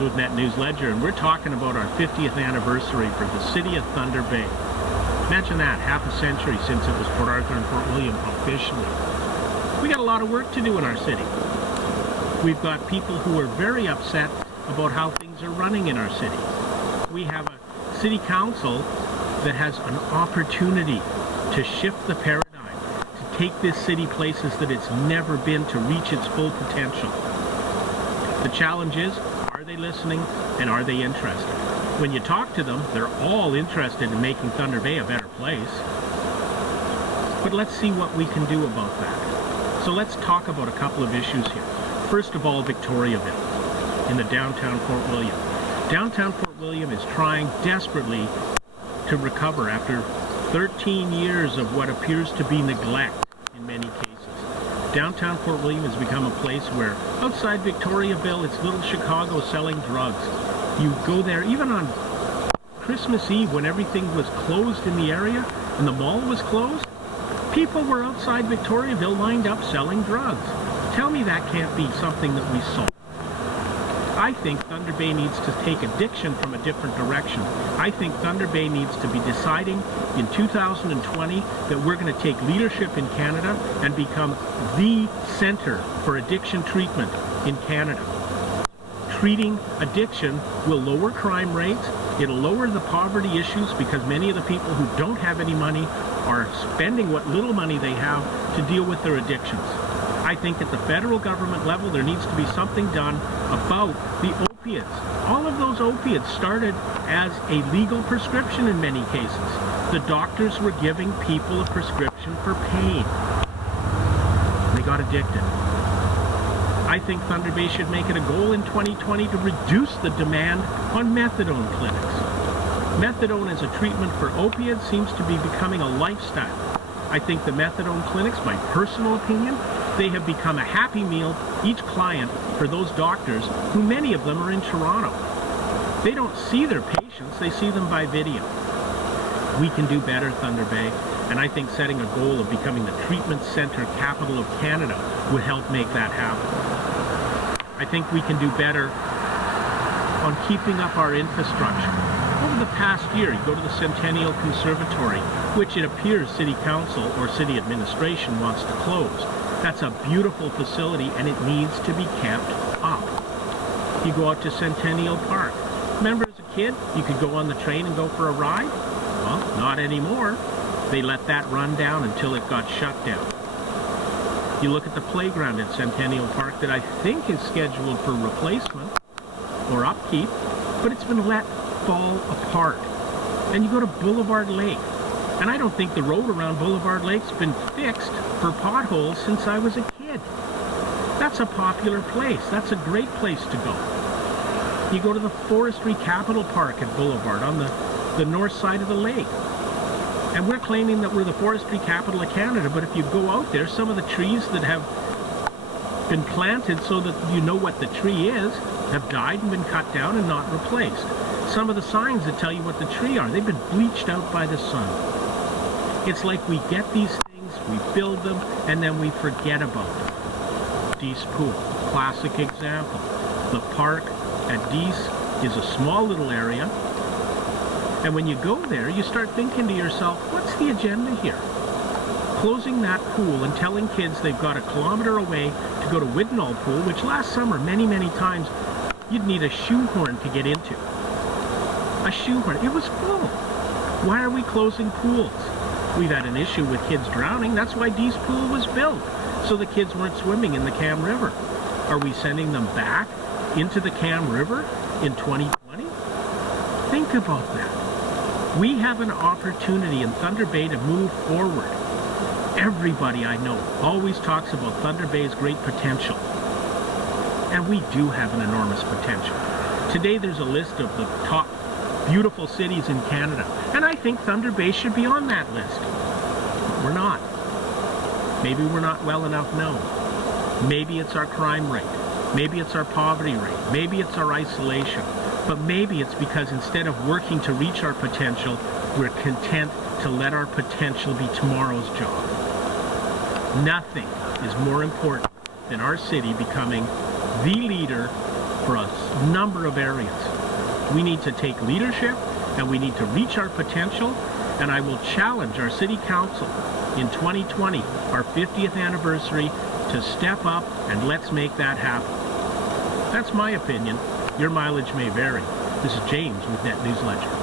with Net News Ledger, and we're talking about our 50th anniversary for the city of Thunder Bay. Imagine that, half a century since it was Port Arthur and Fort William officially. We got a lot of work to do in our city. We've got people who are very upset about how things are running in our city. We have a city council that has an opportunity to shift the paradigm, to take this city places that it's never been to reach its full potential. The challenge is, are they listening and are they interested? When you talk to them, they're all interested in making Thunder Bay a better place. But let's see what we can do about that. So let's talk about a couple of issues here. First of all, Victoriaville in the downtown Fort William. Downtown Fort William is trying desperately to recover after 13 years of what appears to be neglect in many cases. Downtown Fort William has become a place where outside Victoriaville, it's little Chicago selling drugs. You go there even on Christmas Eve when everything was closed in the area and the mall was closed. People were outside Victoriaville lined up selling drugs. Tell me that can't be something that we solve. I think Thunder Bay needs to take addiction from a different direction. I think Thunder Bay needs to be deciding in 2020 that we're going to take leadership in Canada and become the center for addiction treatment in Canada. Treating addiction will lower crime rates, it'll lower the poverty issues because many of the people who don't have any money are spending what little money they have to deal with their addictions. I think at the federal government level there needs to be something done about the opiates. All of those opiates started as a legal prescription in many cases. The doctors were giving people a prescription for pain. They got addicted. I think Thunder Bay should make it a goal in 2020 to reduce the demand on methadone clinics. Methadone as a treatment for opiates seems to be becoming a lifestyle. I think the methadone clinics, my personal opinion, they have become a happy meal, each client, for those doctors, who many of them are in Toronto. They don't see their patients, they see them by video. We can do better, Thunder Bay, and I think setting a goal of becoming the treatment center capital of Canada would help make that happen. I think we can do better on keeping up our infrastructure. Over the past year, you go to the Centennial Conservatory, which it appears City Council or City Administration wants to close. That's a beautiful facility and it needs to be kept up. You go out to Centennial Park. Remember as a kid, you could go on the train and go for a ride? Well, not anymore. They let that run down until it got shut down. You look at the playground at Centennial Park that I think is scheduled for replacement or upkeep, but it's been let fall apart. And you go to Boulevard Lake. And I don't think the road around Boulevard Lake's been fixed for potholes since I was a kid. That's a popular place. That's a great place to go. You go to the Forestry Capital Park at Boulevard on the north side of the lake. And we're claiming that we're the forestry capital of Canada, but if you go out there, some of the trees that have been planted so that you know what the tree is have died and been cut down and not replaced. Some of the signs that tell you what the tree are, they've been bleached out by the sun. It's like we get these things, we build them, and then we forget about them. Dease Pool, classic example. The park at Dease is a small little area, and when you go there, you start thinking to yourself, what's the agenda here? Closing that pool and telling kids they've got a kilometer away to go to Widnall Pool, which last summer, many, many times, you'd need a shoehorn to get into. A shoehorn. It was full. Why are we closing pools? We've had an issue with kids drowning. That's why Dease Pool was built, so the kids weren't swimming in the Cam River. Are we sending them back into the Cam River in 2020? Think about that. We have an opportunity in Thunder Bay to move forward. Everybody I know always talks about Thunder Bay's great potential. And we do have an enormous potential. Today there's a list of the top beautiful cities in Canada, and I think Thunder Bay should be on that list. But we're not. Maybe we're not well enough known. Maybe it's our crime rate. Maybe it's our poverty rate. Maybe it's our isolation. But maybe it's because instead of working to reach our potential, we're content to let our potential be tomorrow's job. Nothing is more important than our city becoming the leader for a number of areas. We need to take leadership and we need to reach our potential, and I will challenge our City Council in 2020, our 50th anniversary, to step up and let's make that happen. That's my opinion. Your mileage may vary. This is James with Net News Ledger.